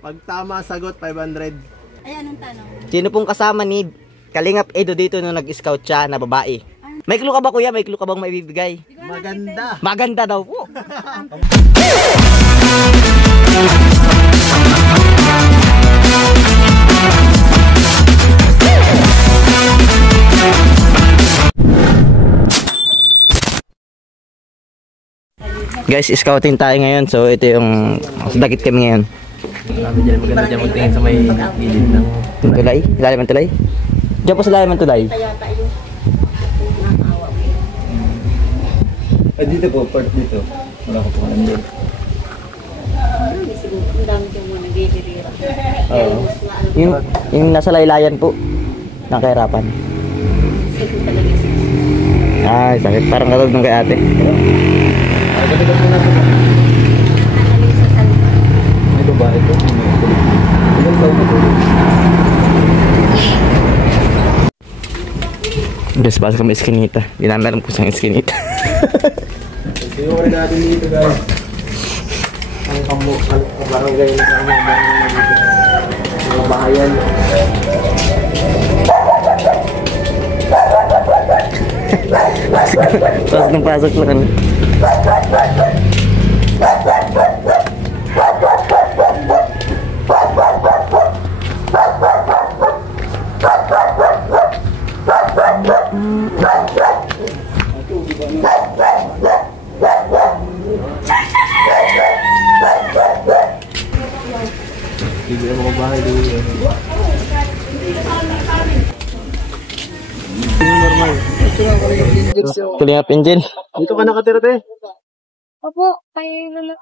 Pag tama sagot, 500. Ay, anong tanong? Sino pong kasama ni Kalingap Edo dito nung nag-scout siya na babae? May clue ka ba kuya? May clue ka bang maibibigay? Maganda. Maganda daw po. Guys, scouting tayo ngayon. So ito yung dagit kami ngayon. Sabi dyan, maganda dyan magtingin sa may gilid ng tulay? Ilalim ng tulay? Diyan po sa ilalim ng tulay. dito po, part dito. Wala ko po alam din. Ang dami kang mga nagigirira. Yung nasa laylayan po. Ng kahirapan. Ay, sakit. Parang katulad ng kay ate. May babae ito. Ilang taon na po? Guys, basta kami eskinita. Dinanalam ko sa eskinita. Ito rin natin dito guys. Ang barangay na kami. Mga bahayan. Pasok ng pasok na kami. Hindi na mga bahay dito. Normal. Kalingap engine. Dito ka nakatira te? Opo, kay Lola.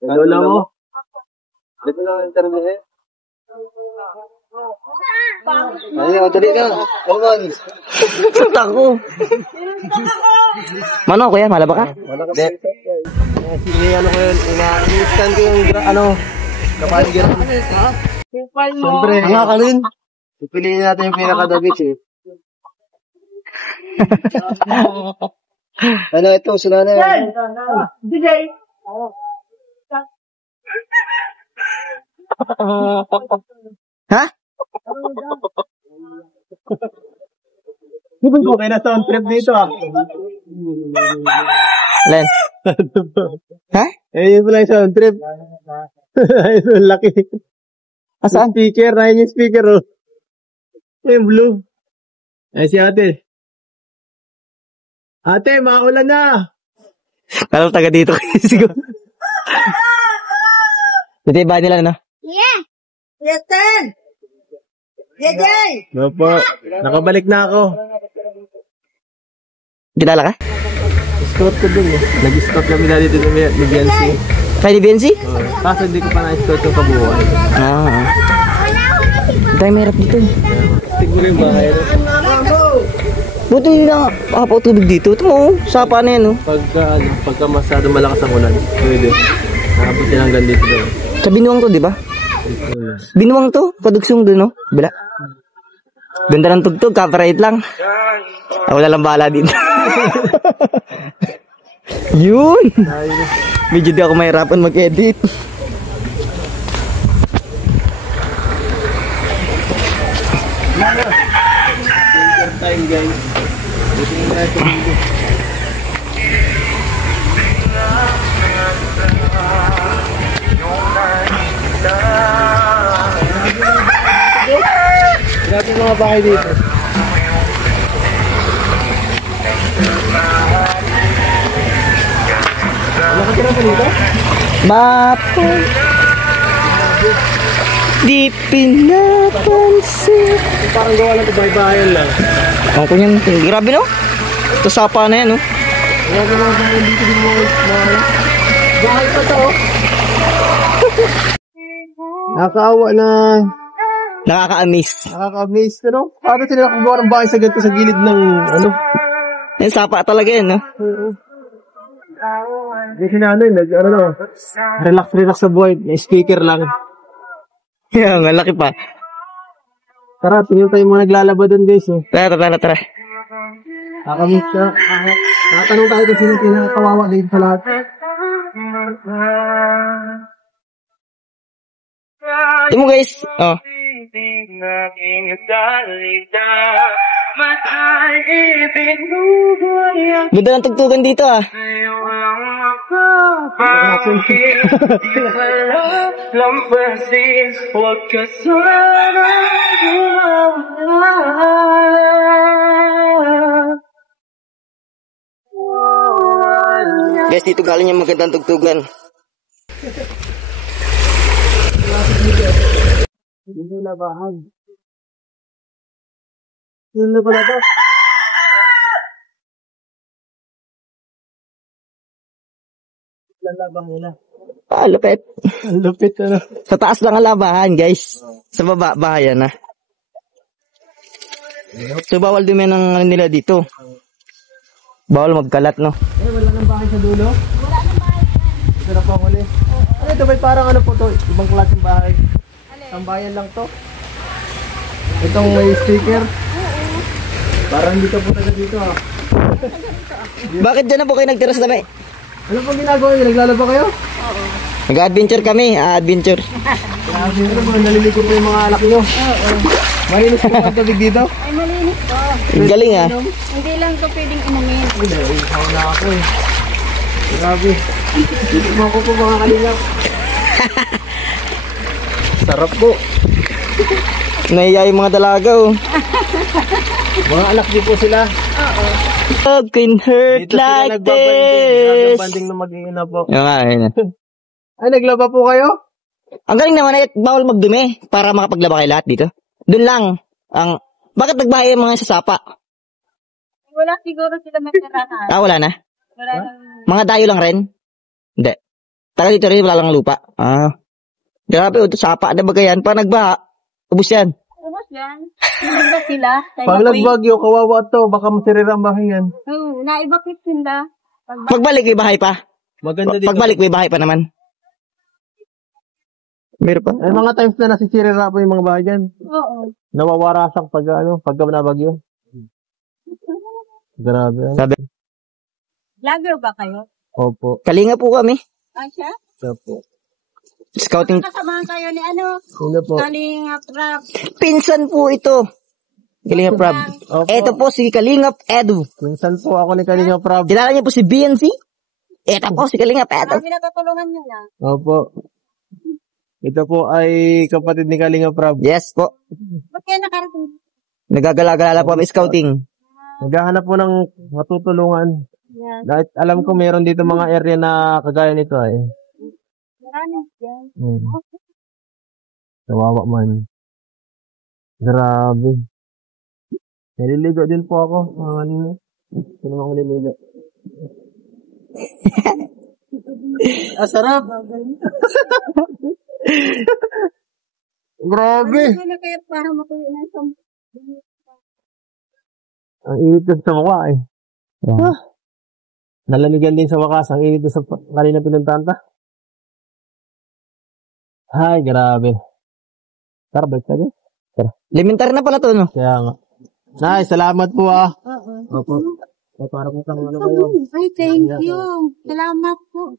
Lola mo? Dito na internet eh. Ay, dali na. Oman. Sut ako. Mano kuya, malaba ka? Wala ka pa. Sige, ano ko yun. Ina-instant ko yung kapaligiran. Siyempre. Ang kakalin. Pipiliin natin yung pinakadabit eh. Ano ito? Sila na yan. DJ. Ha? Okay na sound trip dito ah. Len. Ha? Eh, yun pala yung sound trip. Ayun, laki. Asaan? Speaker, na yung speaker oh. Yung blue. Ay, si ate. Ate, maulan na. Alam taga dito kayo siguro. Dito yung bahay nila, no? Yeah. Listen. DJ. Opo, nakabalik na ako. Kilala ka? Scout ko dun eh. Nag-scout kami na dito ni BNC. Kaya ni BNC? Kaso hindi ko pa na-scout yung kabuuan. Dahil mahirap dito. Siguro yung bahay. Buti hindi na makapag-tubig dito. Ito mo, sapa na yan, no? Pagka masyado malakas ang ulan, pwede. Nakapot yan hanggang dito daw. Sa Binuang to, di ba? Binuang to, padugsong doon, no? Bila. Ganda ng tugtog, copyright lang. Ako na lang bahala dito. Yun! Medyo di ako mahirapan mag-edit. Time guys. Grabe mga bahay dito. Nakatira pa dito? Bapo di pinapansin. Parang gawa lang ito bahay-bahayan lang. Ang kunyan, grabe no? Ito sapa na yan, no? Grabe mga bahay dito din mga bahay pa ito. Nakakaawa na. Nakaka-amaze. Nakaka-amaze ka, no? Paano sila nakagawa ng bahay sa ganito sa gilid ng ano? Yan, sapa talaga yan, no? Kasi na ano yun, relax sa buhay. May speaker lang. Yan, ang laki pa. Tara, tingnan tayo mga naglalaba doon guys. Oh. Tara. Nakamiss ka. Nakatanong tayo kung sino pinakawawa dito sa lahat. Ito mo guys. Oh. Ganda ng tugtugan dito ah. Guys, dito galing yung magandang tugtugan. Hindi na bahag. Yun na pala to. Lalabang nila. Ah, lupit. Ang lupit ano. Sa taas lang ang labahan, guys. Sa baba, bahayan na. So, bawal dumi ng ano nila dito. Bawal magkalat, no? Wala nang bahay sa dulo? Wala nang bahay. Ito na po ako ulit. Ano ito ba parang ano po to? Ibang klaseng bahay. Tambayan lang to. Itong may sticker. Parang hindi ka po taga dito ah. Bakit dyan na po kayo nagtira sa tabi? Ano pong ginagawa niyo? Naglalaba kayo? Nag-adventure kami, adventure. Grabe, ano ba? Naliligo po yung mga alak niyo? Oo. Malinis po ang tabig dito? Ay, malinis to. Ang galing ah. Hindi lang to pwedeng inumin. Ikaw na ako eh. Grabe. Tignan ko po mga kalingap. Sarap po. Nahiya yung mga dalaga oh. Mga anak din po sila. Love can hurt Dito sila like nagbabanding. this. Banding na mag-iina po. Yung nga, yun. Ay, naglaba po kayo? Ang galing naman ay bawal magdumi para makapaglaba kayo lahat dito. Doon lang. Bakit nagbahay yung mga sa sapa? Wala siguro sila magkarahan. Ah, wala na. Wala nang... Mga dayo lang rin? Hindi. Taga dito rin, wala lang lupa. Ah. Grabe, ito sapa. Ano ba yan? Pa nagbaha, ubus yan. Ubus yan. Hindi ba sila? Pag nagbagyo, kawawa to. Baka masirira ang bahay yan. Oo, naibakit sila. Pagbalik, may bahay pa. Maganda dito. Pagbalik, may bahay pa naman. Meron pa? Ay, mga times na nasisirira po yung mga bahay dyan. Oo. Nawawarasak pag nabagyo. Grabe. Sabi, Vlogger ba kayo? Opo. kalinga po kami. Ah, siya? Opo. Scouting. Kasamahan kayo ni ano? Sino po? Kalingap Rap. Pinsan po ito. Kalingap Rob. Opo. Ito po si Kalingap Edu. Minsan po ako ni Kalinga Prab. Kilala niyo po si BNC? Ito po si Kalingap Edu. Kami natutulungan niyo na. Opo. Ito po ay kapatid ni Kalinga Prab. Yes po. Ba't kayo nakarating? Nagagala-gala po kami scouting. Naghahanap po ng matutulungan. Yan. Dahil alam ko meron dito mga area na kagaya nito ay. Marami yan. Kawawa man. Grabe. Naliligo din po ako. Mga kanina. Ito naman ako naliligo. Sarap. Grabe. Ano kaya para matuloy na ito? Ang init din sa mukha eh. Ah. Nalamigan din sa wakas. Ang init din sa kanina pinuntahan. Ay, grabe. Tara, balik tayo. Elementary na pala to, no? Kaya nga. Nay, salamat po ah. Oo. Opo. Ay, para po kang ano kayo. Ay, thank you. Salamat po.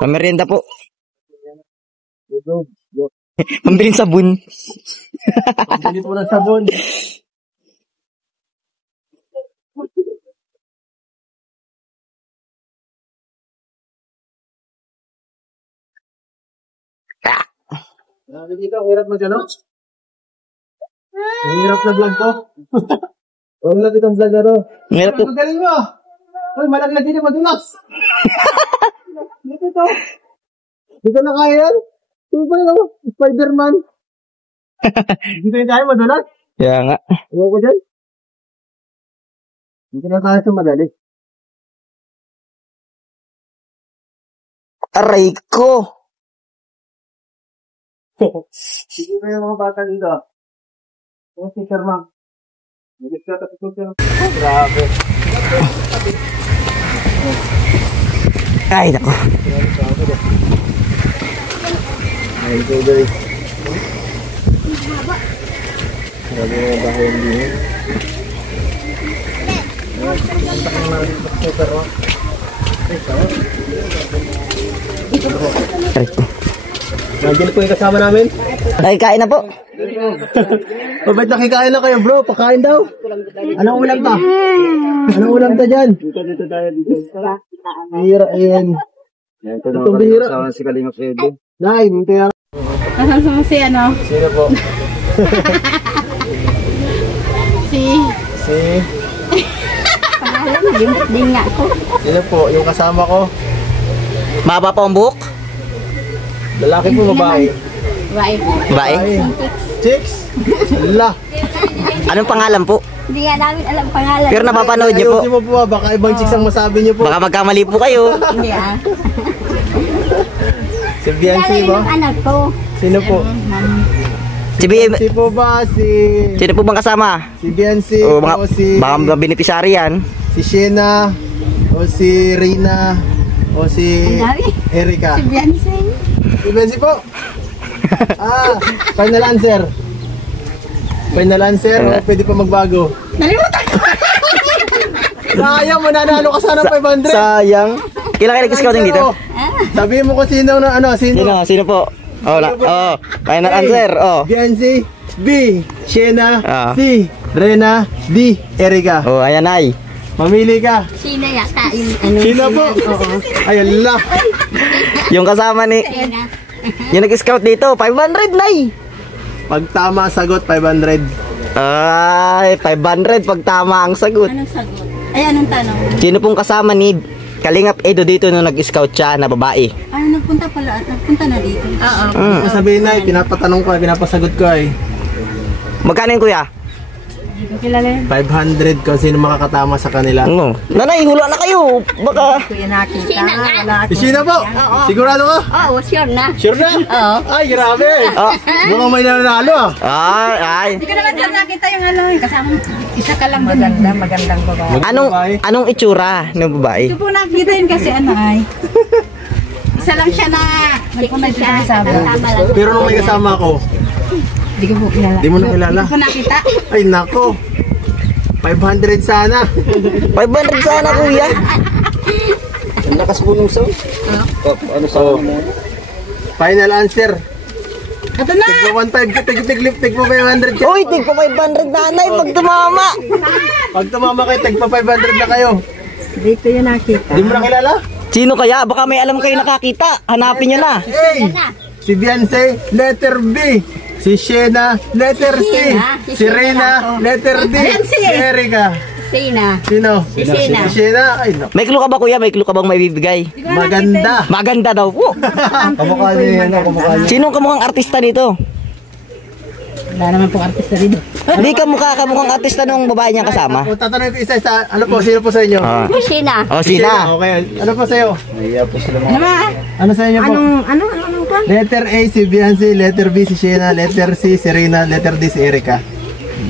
Pamerienda po. Ito. Pambiling sabon. Pili po ng sabon. Grabe dito, ang hirap mag-ano? Ang hirap na vlog to. Huwag na itong vlog ano. Ngayon po. Ang galing mo! Uy, malaglag din yung madulas! Dito to. Dito na kaya yan? Ito ba yun? Spider-Man. Dito yung kaya madulas? Kaya nga. Huwag ko dyan. Dito na kaya sa madali. Aray ko. Sige ba yung mga bata dito? Yung si Sir Mang. Nag-iskat at ito Sir. Grabe. Ay, nako. Ay, ito guys. Grabe yung bahay yung din. Punta kang natin sa Sir Mang. Aray ko. Nandiyan po yung kasama namin. Ay, kain na po. Ba't nakikain na kayo bro? Pakain daw. Anong ulam ta? Anong ulam ta dyan? Bihira, ayan. Itong bihira. Si Kalingap Edo. Nay, minti lang. Nasaan mo si ano? Sino po? Si... Di nga ko. Sino po? Yung kasama ko. Mahaba pa ang buhok? Lalaki po, babae. Bye. Bae? Chicks? La. Anong pangalan po? Hindi nga namin alam pangalan. Pero napapanood niyo po. Ayusin mo po baka ibang chicks ang masabi niyo po. Baka magkamali po kayo. Hindi ah. Si Biancy ba? Anak ko. Sino po? Si B... Si po ba? Sino po bang kasama? Si Biancy O, o si... baka mga beneficiary yan. Si Shena o si Rina o si Erika. Si Beyonce. Si Biancy po. Final answer. Final answer o pwede pa magbago? Nalimutan ko. Sayang, mananalo ka sana 500. Sayang. Kailan kayo nag-scouting dito? Sabihin mo kung sino na ano, sino? Sino po? Final answer. Biancy, B, Shena, Ah. C, Rena, D, Erika. Ayan ay. Mamili ka. Sino yata yung ano? Sino po? Ayun la. Yung kasama ni... Yung nag-scout dito, 500 nay. Pag tama sagot, 500. Ay, 500 pag tama ang sagot. Anong sagot? Ay, anong tanong? Sino pong kasama ni Kalingap Edo dito nung nag-scout siya na babae? Ano, nagpunta na dito? Oo. Sabihin na, pinapatanong ko, pinapasagot ko ay Magkano yun, kuya? Hindi ko kilala yun. 500 kung sino makakatama sa kanila. Ano? Nanay, hula na kayo. Baka... Kuya nakita. Wala ako. Sino po? Sigurado ka? Oo, sure na. Sure na? Oo. Ay, grabe. Ah, Mukhang may nanalo ay. Hindi ko naman sure nakita yung ano, yung kasama. Isa ka lang magandang babae. Anong itsura ng babae? Ito po nakita yun kasi ano ay. Isa lang siya na nagpunta dito sa sabi. Pero nung may kasama ko, Hindi ko po kilala. di mo na kilala. Hindi ko nakita. Ay, nako. 500 sana. 500 sana, kuya. Ang lakas po nung sound. Ano sa Final answer. Ito na! Tigpa 500 ka. Uy, tig pa 500 nanay pag tumama. Pag tumama kayo, tigpa 500 na kayo. Dito yung nakita. Di mo na kilala? Sino kaya? Baka may alam kayo nakakita. Hanapin nyo na. A. Si Beyonce, letter B. Si Shena, letter C. Si Rena, letter D. Si Erika. Sina. Sino? Si Shena. Si Shena. Ay, no. May clue ka ba, kuya? May clue ka bang may bibigay? Maganda. Maganda daw po. Kamukha niya yan. Kamukha niya. Sinong kamukhang artista dito? Wala naman pong artista rin. Hindi kamukhang artista nung babae niyang kasama. Kung tatanungin ko isa-isa, ano po? Sino po sa inyo? Sina. Oh, sina. Okay. Ano po sa'yo? Naiya po sila Ano ba? Ano sa inyo po? Ano ba? Letter A si Beyonce, letter B si Shena, letter C si Rina, letter D si Erika.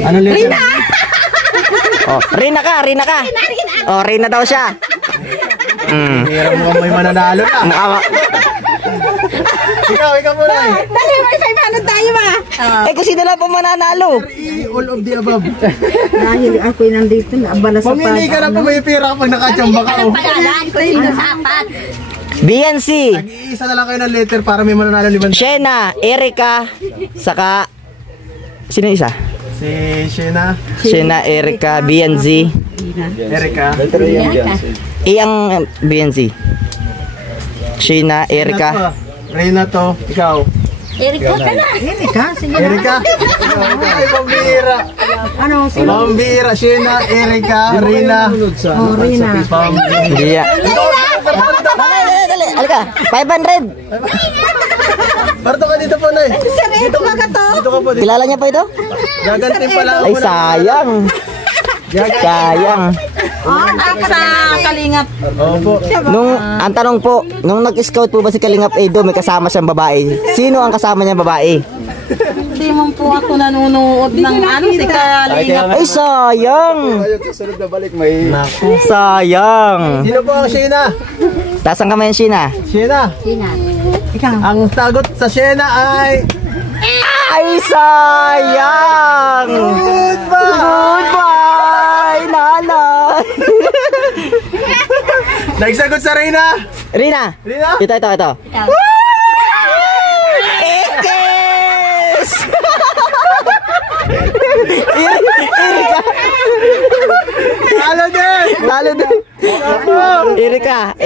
Ano letter? Rina! Oh, Rina ka. Oh, Rina daw siya. Hirap mo may mananalo na. Mukha Ikaw muna eh. Dali, may 500 tayo ba? Eh, kung sino lang po mananalo. All of the above. Dahil ako'y nandito na abala sa Mamili ka na po may pira kapag nakachamba ka. Oh. Pangalan ko sino sapat. BNC, Nag-iisa na lang kayo ng letter para may mananalo 500. Shena, Erika, saka... Sino isa? Si Shena, Shena, Erika, BNZ. Erika. Ang BNZ. Shena, Erika. Rina to, ikaw. Erika ka na. Erika. Ay, pambira. Ano? Pambira, Shena, Erika, Rina. Rina. Hindi yan. Dali. Halika, 500. Parto ka dito po, Nay. Dito ka to. Dito ka po. Dito. Kilala niya pa ito? Gagantin pala ako Ay, na. sayang. Sayang. Sa Kalingap. Opo. Ang tanong po, nung nag-scout po ba si Kalingap Edo, may kasama siyang babae? Sino ang kasama niyang babae? Hindi mo po ako nanonood ng ano si Kalingap. Ay, sayang. Ayun, sa sunod na balik may... Naku. Sayang. Sino po ang Shena? Taas ang kamay ng Shena. Shena. Sina. Ang sagot sa Shena ay... Ay, sayang. Goodbye, nanay. Nagsagot sa Rina. Rina. Rina? Ito. Eke! Talo din. Erika.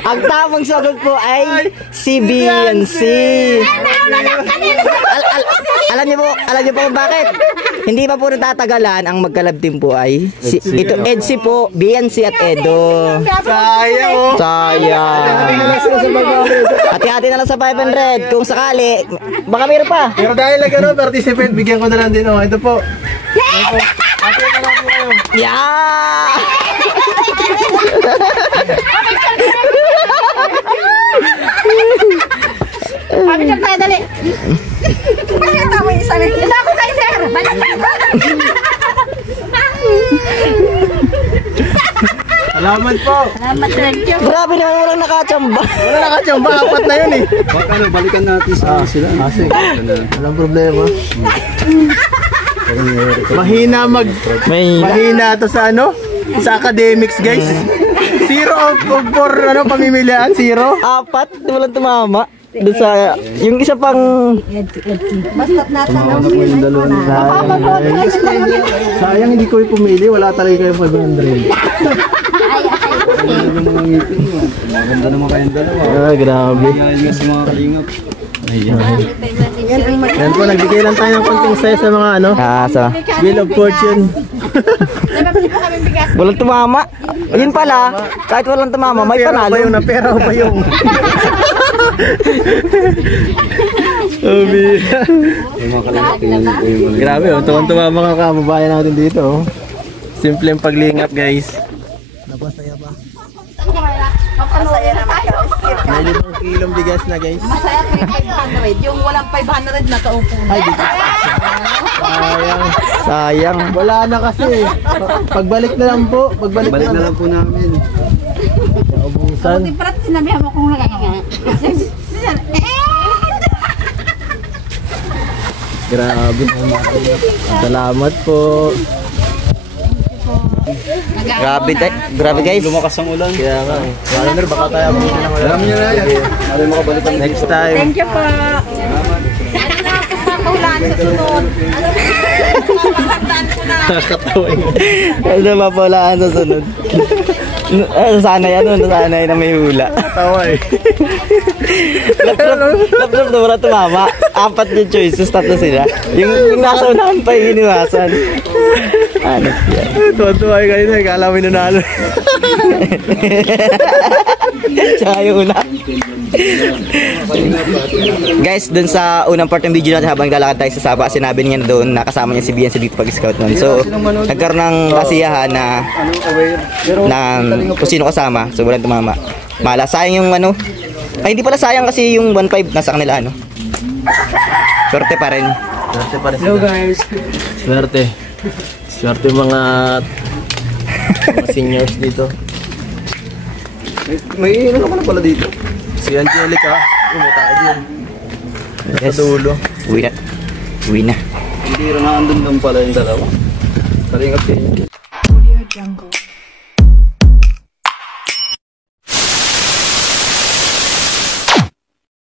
Ang tamang sagot po ay si BNC. Alam niyo po kung bakit? Hindi pa po natatagalan ang magkalab team po ay ito Edsi po, BNC at Edo. Sayang. Hati-hati na lang sa 500 kung sakali. Baka mayroon pa. Pero dahil participant, bigyan ko na lang din. Ito po. Ate na lang po kayo. Yeah! Pabigyan tayo, dali. Pakita mo yung isa rin. Ito ako kay sir. Balik. Salamat po. Salamat, thank you. Grabe naman walang nakachamba. Wala nakachamba, apat na yun eh. Baka balikan natin sa sila. Sige. Walang problema. Mahina to sa ano? Sa academics, guys. Zero of for pamimilian, zero. Apat, walang tumama. Doon sa, yung isa pang... Basta't natanong. Sayang hindi ko pumili, wala talaga kayo 500. Yung mga ngipin mo. Maganda naman kayong dalawa. Ah, grabe. Ngayon nga sa mga kalingap. Yan po, nagbigay lang tayo ng konting saya sa mga ano, Wheel of Fortune. Nababili po kami bigas. Walang tumama. Yun pala, kahit walang tumama, may Pera panalo. ba yung napera ba yung? Yung mga kalingap. Tingnan po yung mga Grabe, tuwan-tuwa mga kababayan natin dito. Oh. Simple ang paglingap, guys. Masaya naman tayo. May 5 kilong bigas na, guys. Masaya ko yung 500. Yung walang 500 na kaupo na. Sayang. Sayang. Wala na kasi. Pagbalik na lang po. Pagbalik balik na na lang. lang po namin. Ubusan. Buti parat sinabihan mo kung nagkakanga. Grabe. Salamat po. Grabe guys. Lumakas ang ulan. Kaya nga. Runner, baka tayo abutin ng wala. Alam niyo na yan. Alam mo makabalik ang Next time. Thank you po. Ano na ako pakulan sa sunod? Ano na? Nakakandaan ko na. Kasi mapulaan sa sunod. Nasanay na may hula. Tawa eh. Laptop na wala tumama. 4 yung choices, 3 sila. Yung nasa unahan pa yung iniwasan. Ano yan? Tuwa-tuwa kayo na. Kala mo nanalo. Tsaka yung una. Guys, dun sa unang part ng video natin habang lalakad tayo sa Sapa, sinabi niya na doon na kasama niya si BNC dito pag-scout nun. So, nagkaroon ng kasiyahan na ng kung sino kasama. So, walang tumama. Mala, sayang yung ano. Ay, hindi pala sayang kasi yung 1.5 nasa kanila, ano. Swerte pa rin. Swerte pa rin. Hello guys. Swerte. Swerte mga seniors dito. May ano ka na pala dito. Si Angelica. Umita ka din. Yes. Sa dulo. Uwi na. Hindi rin na andun lang pala yung dalawa. Kalingap kayo.